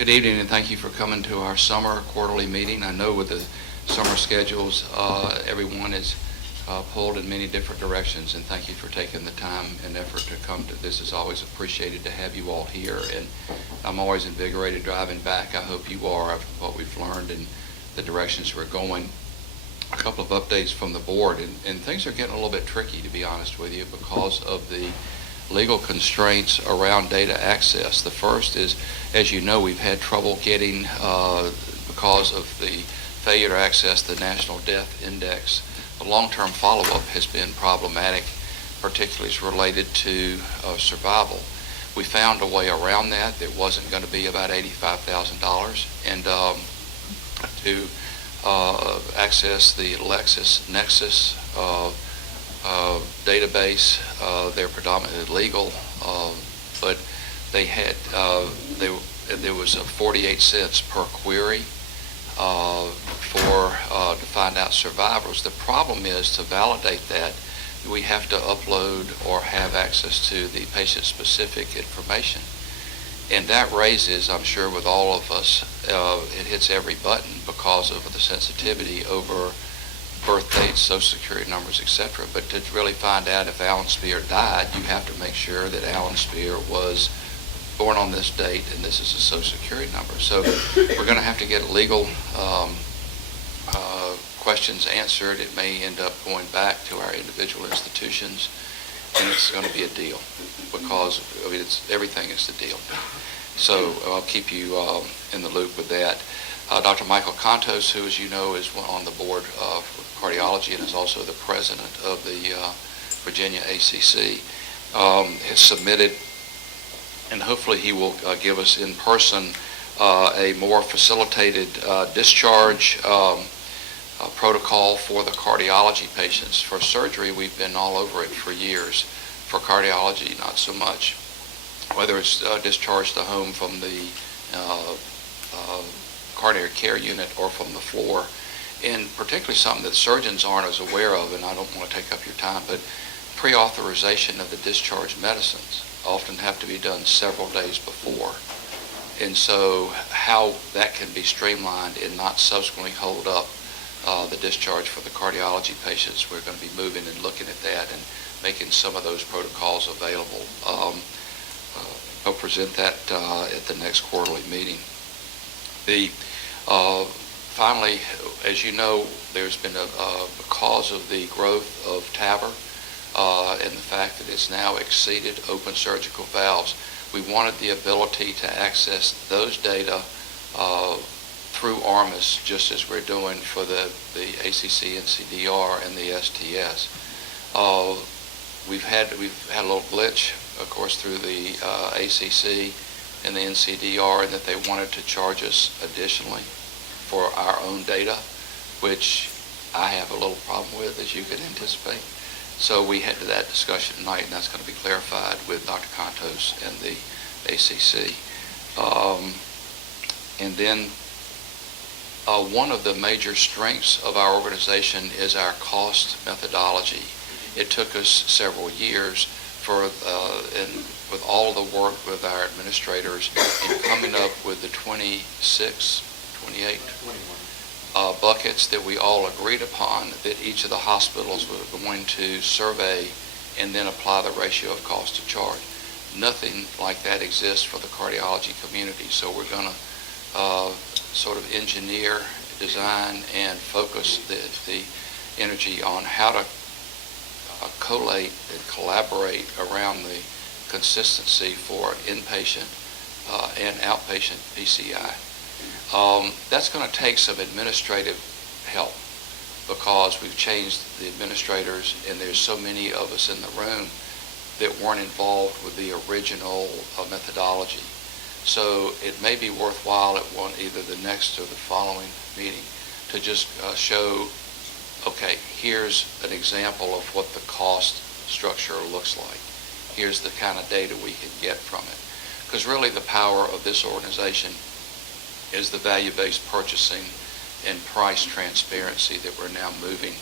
Good evening, and thank you for coming to our summer quarterly meeting. I know with the summer schedules, everyone is pulled in many different directions, and thank you for taking the time and effort to come to this. Is always appreciated to have you all here, and I'm always invigorated driving back. I hope you are, of what we've learned and the directions we're going. A couple of updates from the board, and things are getting a little bit tricky, to be honest with you, because of the legal constraints around data access. The first is, as you know, we've had trouble getting, because of the failure to access the National Death Index. The long-term follow-up has been problematic, particularly as related to survival. We found a way around that. It wasn't going to be about $85,000, and to access the LexisNexis database. They're predominantly legal, but they had there was 48 cents per query to find out survivors. The problem is, to validate that, we have to upload or have access to the patient-specific information. And that raises, I'm sure with all of us, it hits every button because of the sensitivity over birth dates, social security numbers, etc. But to really find out if Alan Speir died, you have to make sure that Alan Speir was born on this date and this is a social security number. So we're going to have to get legal questions answered. It may end up going back to our individual institutions, and it's going to be a deal because everything is the deal. So I'll keep you in the loop with that. Dr. Michael Contos, who, as you know, is on the board of cardiology and is also the president of the Virginia ACC, has submitted, and hopefully he will give us in person a more facilitated discharge protocol for the cardiology patients. For surgery, we've been all over it for years. For cardiology, not so much. Whether it's discharged to home from the coronary care unit or from the floor, and particularly something that surgeons aren't as aware of, and I don't want to take up your time, but pre-authorization of the discharge medicines often have to be done several days before. And so how that can be streamlined and not subsequently hold up the discharge for the cardiology patients, we're going to be moving and looking at that and making some of those protocols available. I'll present that at the next quarterly meeting. Finally, as you know, there's been because of the growth of TAVR and the fact that it's now exceeded open surgical valves, we wanted the ability to access those data through ARMIS, just as we're doing for the ACC and CDR and the STS. We've had a little glitch, of course, through the ACC and the NCDR, and that they wanted to charge us additionally for our own data, which I have a little problem with, as you can anticipate. So we had that discussion tonight, and that's going to be clarified with Dr. Contos and the ACC. And then one of the major strengths of our organization is our cost methodology. It took us several years with all the work with our administrators in coming up with the 28 buckets that we all agreed upon that each of the hospitals were going to survey and then apply the ratio of cost to charge. Nothing like that exists for the cardiology community, so we're going to sort of engineer, design, and focus the energy on how to collate and collaborate around the consistency for inpatient and outpatient PCI. That's going to take some administrative help because we've changed the administrators, and there's so many of us in the room that weren't involved with the original methodology. So it may be worthwhile at either the next or the following meeting to just show, okay, here's an example of what the cost structure looks like. Here's the kind of data we can get from it. Because really the power of this organization is the value-based purchasing and price transparency that we're now moving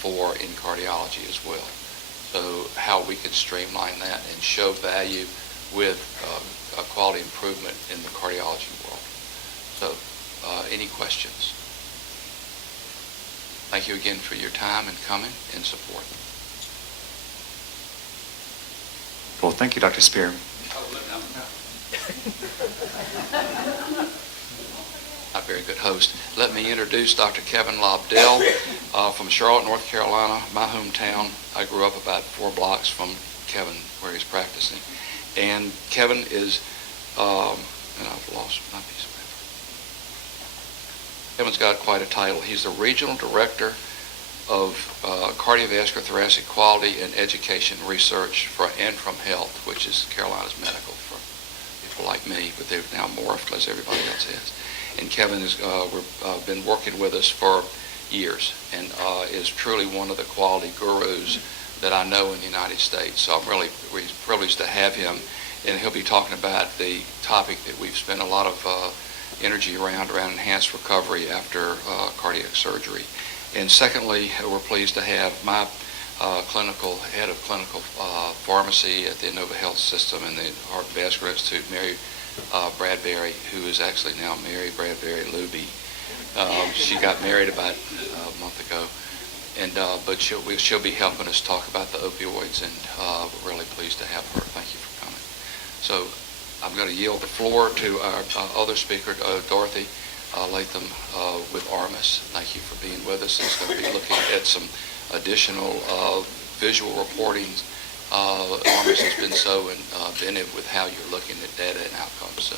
for in cardiology as well. So how we can streamline that and show value with a quality improvement in the cardiology world. So, any questions? Thank you again for your time and coming and support. Well, thank you, Dr. Speir. A very good host. Let me introduce Dr. Kevin Lobdell from Charlotte, North Carolina, my hometown. I grew up about 4 blocks from Kevin, where he's practicing. And Kevin is, and I've lost my piece of paper. Kevin's got quite a title. He's the Regional Director of Cardiovascular Thoracic Quality and Education Research and from Health, which is Carolina's medical for people like me, but they've now morphed as everybody else has. And Kevin has been working with us for years and is truly one of the quality gurus that I know in the United States. So I'm really privileged to have him, and he'll be talking about the topic that we've spent a lot of energy around enhanced recovery after cardiac surgery. And secondly, we're pleased to have my head of clinical pharmacy at the Inova Health System and the Heart Vascular Institute, Mary Bradbury, who is actually now Mary Bradbury Luby. She got married about a month ago, and but she'll be helping us talk about the opioids, and we're really pleased to have her. Thank you for coming. So I'm going to yield the floor to our other speaker, Dorothy Latham with ARMIS. Thank you for being with us. It's going to be looking at some additional visual reporting. ARMIS has been so inventive with how you're looking at data and outcomes. So